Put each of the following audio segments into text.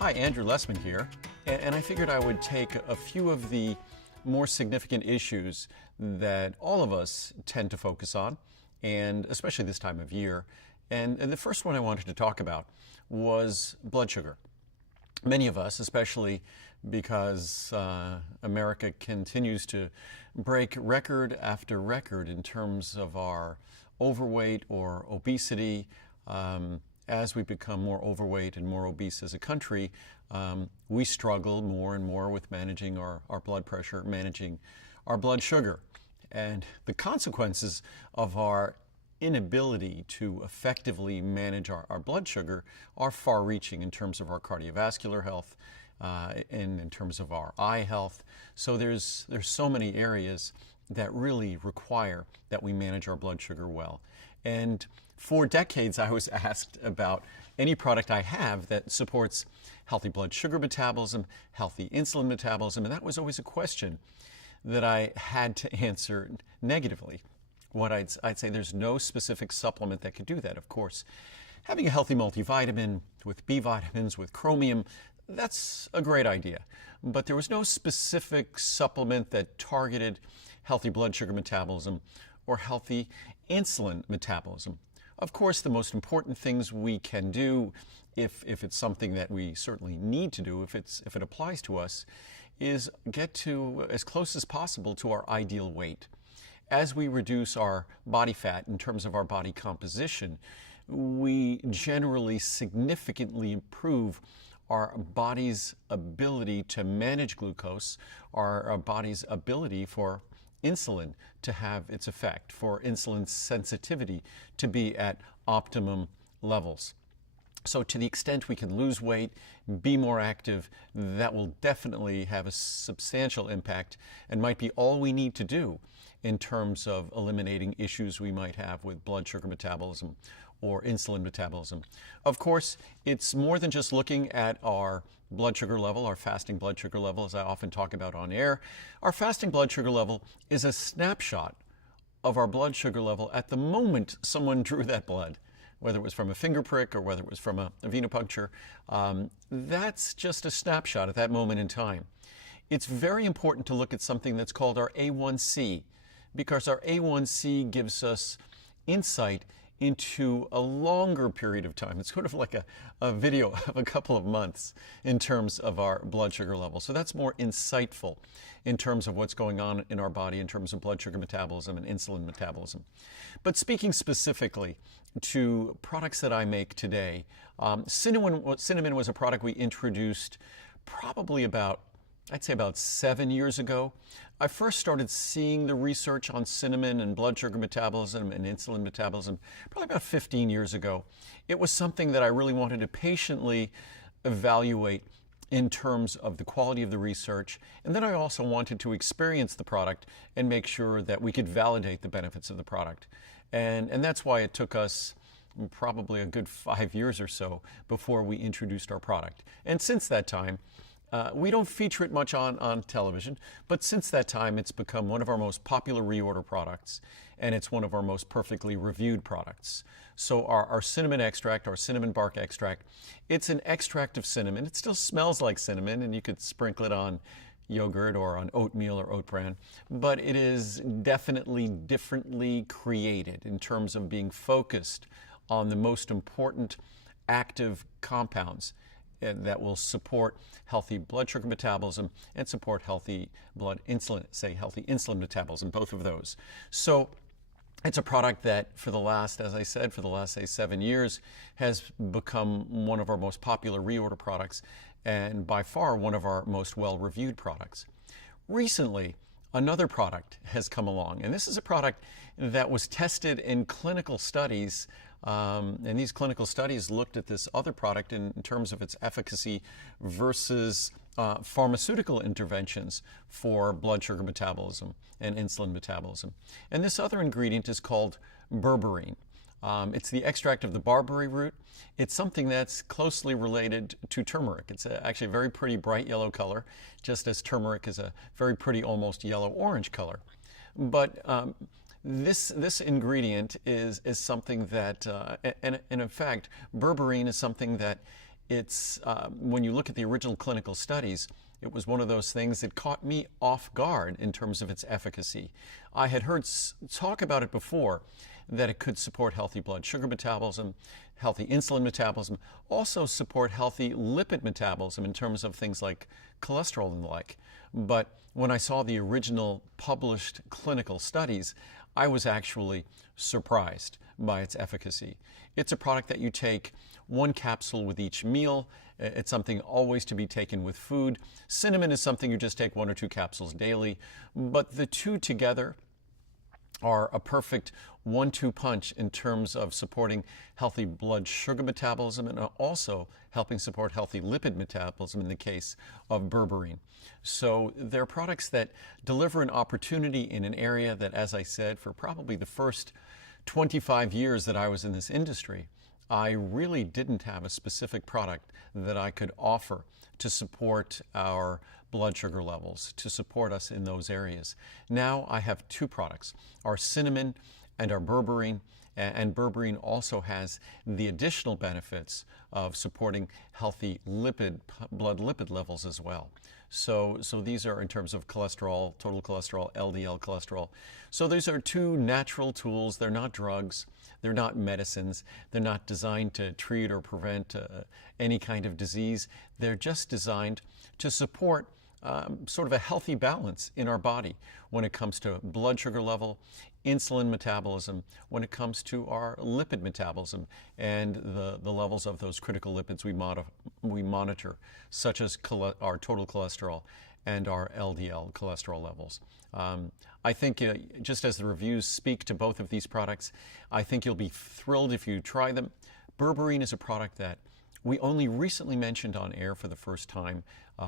Hi, Andrew Lessman here, and I figured I would take a few of the more significant issues that all of us tend to focus on, and especially this time of year. And the first one I wanted to talk about was blood sugar. Many of us, especially because America continues to break record after record in terms of our overweight or obesity. As we become more overweight and more obese as a country, we struggle more and more with managing our blood pressure, managing our blood sugar. And the consequences of our inability to effectively manage our blood sugar are far-reaching in terms of our cardiovascular health, and in terms of our eye health. So there's so many areas that really require that we manage our blood sugar well. And for decades, I was asked about any product I have that supports healthy blood sugar metabolism, healthy insulin metabolism, and that was always a question that I had to answer negatively. What I'd say there's no specific supplement that could do that. Of course, having a healthy multivitamin with B vitamins, with chromium, that's a great idea. But there was no specific supplement that targeted healthy blood sugar metabolism or healthy insulin metabolism. Of course, the most important things we can do, if it's something that we certainly need to do, if it applies to us, is get to as close as possible to our ideal weight. As we reduce our body fat in terms of our body composition, we generally significantly improve our body's ability to manage glucose, our body's ability for insulin to have its effect, for insulin sensitivity to be at optimum levels. So to the extent we can lose weight, be more active, that will definitely have a substantial impact and might be all we need to do in terms of eliminating issues we might have with blood sugar metabolism or insulin metabolism. Of course, it's more than just looking at our blood sugar level, our fasting blood sugar level, as I often talk about on air. Our fasting blood sugar level is a snapshot of our blood sugar level at the moment someone drew that blood, whether it was from a finger prick or whether it was from a venipuncture. That's just a snapshot at that moment in time. It's very important to look at something that's called our A1C, because our A1C gives us insight into a longer period of time. It's sort of like a video of a couple of months in terms of our blood sugar level. So that's more insightful in terms of what's going on in our body in terms of blood sugar metabolism and insulin metabolism. But speaking specifically to products that I make today, cinnamon was a product we introduced probably I'd say about 7 years ago. I first started seeing the research on cinnamon and blood sugar metabolism and insulin metabolism probably about 15 years ago. It was something that I really wanted to patiently evaluate in terms of the quality of the research. And then I also wanted to experience the product and make sure that we could validate the benefits of the product. And that's why it took us probably a good 5 years or so before we introduced our product. And since that time, we don't feature it much on television, but since that time it's become one of our most popular reorder products, and it's one of our most perfectly reviewed products. So our cinnamon extract, our cinnamon bark extract, it's an extract of cinnamon. It still smells like cinnamon, and you could sprinkle it on yogurt or on oatmeal or oat bran, but it is definitely differently created in terms of being focused on the most important active compounds that will support healthy blood sugar metabolism and support healthy healthy insulin metabolism, both of those. So it's a product that for the last, as I said, for the last, say, 7 years has become one of our most popular reorder products and by far one of our most well-reviewed products. Recently, another product has come along, and this is a product that was tested in clinical studies. And these clinical studies looked at this other product in terms of its efficacy versus pharmaceutical interventions for blood sugar metabolism and insulin metabolism. And this other ingredient is called berberine. It's the extract of the barberry root. It's something that's closely related to turmeric. It's actually a very pretty bright yellow color, just as turmeric is a very pretty almost yellow-orange color. But this ingredient is something that, and in fact, berberine is something that it's when you look at the original clinical studies, it was one of those things that caught me off guard in terms of its efficacy. I had heard talk about it before, that it could support healthy blood sugar metabolism, healthy insulin metabolism, also support healthy lipid metabolism in terms of things like cholesterol and the like. But when I saw the original published clinical studies, I was actually surprised by its efficacy. It's a product that you take one capsule with each meal. It's something always to be taken with food. Cinnamon is something you just take 1 or 2 capsules daily, but the two together are a perfect 1-2 punch in terms of supporting healthy blood sugar metabolism and also helping support healthy lipid metabolism in the case of berberine. So they're products that deliver an opportunity in an area that, as I said, for probably the first 25 years that I was in this industry, I really didn't have a specific product that I could offer to support our blood sugar levels, to support us in those areas. Now I have 2 products, our cinnamon and our berberine, and berberine also has the additional benefits of supporting healthy blood lipid levels as well. So these are in terms of cholesterol, total cholesterol, LDL cholesterol. So these are 2 natural tools. They're not drugs. They're not medicines. They're not designed to treat or prevent any kind of disease. They're just designed to support sort of a healthy balance in our body when it comes to blood sugar level, insulin metabolism, when it comes to our lipid metabolism and the levels of those critical lipids we monitor, such as our total cholesterol and our LDL cholesterol levels. I think just as the reviews speak to both of these products, I think you'll be thrilled if you try them. Berberine is a product that we only recently mentioned on air for the first time.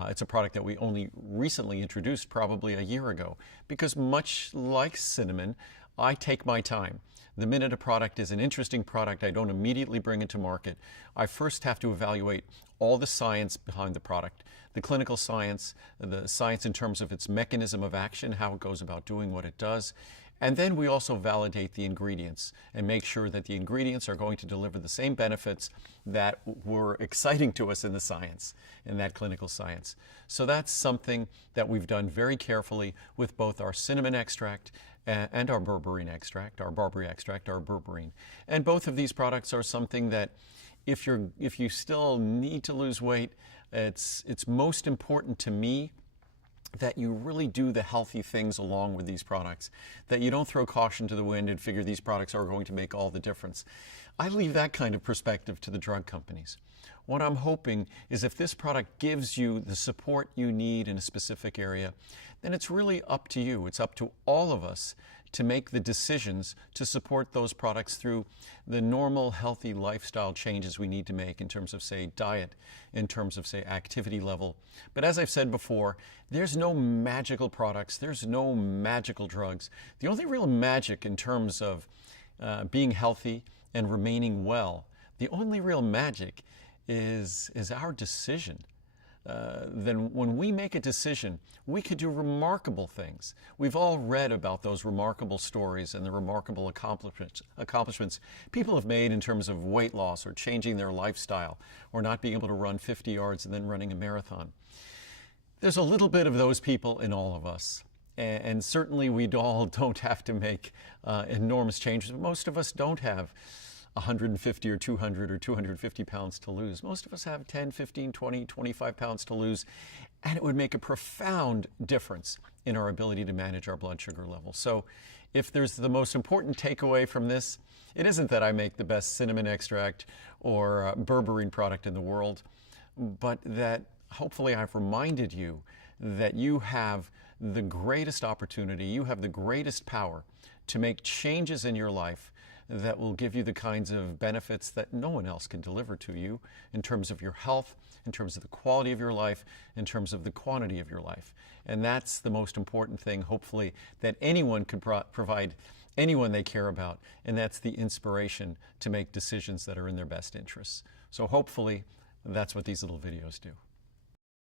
It's a product that we only recently introduced, probably a year ago, because much like cinnamon, I take my time. The minute a product is an interesting product, I don't immediately bring it to market. I first have to evaluate all the science behind the product, the clinical science, the science in terms of its mechanism of action, how it goes about doing what it does. And then we also validate the ingredients and make sure that the ingredients are going to deliver the same benefits that were exciting to us in the science, in that clinical science. So that's something that we've done very carefully with both our cinnamon extract and our berberine extract, our barberry extract, our berberine. And both of these products are something that if you still need to lose weight, it's most important to me that you really do the healthy things along with these products, that you don't throw caution to the wind and figure these products are going to make all the difference. I leave that kind of perspective to the drug companies. What I'm hoping is if this product gives you the support you need in a specific area, then it's really up to you. It's up to all of us to make the decisions to support those products through the normal healthy lifestyle changes we need to make in terms of, say, diet, in terms of, say, activity level. But as I've said before, there's no magical products, there's no magical drugs. The only real magic in terms of being healthy and remaining well, the only real magic is our decision. Then when we make a decision, we could do remarkable things. We've all read about those remarkable stories and the remarkable accomplishments people have made in terms of weight loss or changing their lifestyle or not being able to run 50 yards and then running a marathon. There's a little bit of those people in all of us. And certainly we all don't have to make enormous changes. Most of us don't have 150 or 200 or 250 pounds to lose. Most of us have 10, 15, 20, 25 pounds to lose, and it would make a profound difference in our ability to manage our blood sugar levels. So if there's the most important takeaway from this, it isn't that I make the best cinnamon extract or berberine product in the world, but that hopefully I've reminded you that you have the greatest opportunity, you have the greatest power to make changes in your life that will give you the kinds of benefits that no one else can deliver to you in terms of your health, in terms of the quality of your life, in terms of the quantity of your life. And that's the most important thing, hopefully, that anyone could provide anyone they care about, and that's the inspiration to make decisions that are in their best interests. So hopefully, that's what these little videos do.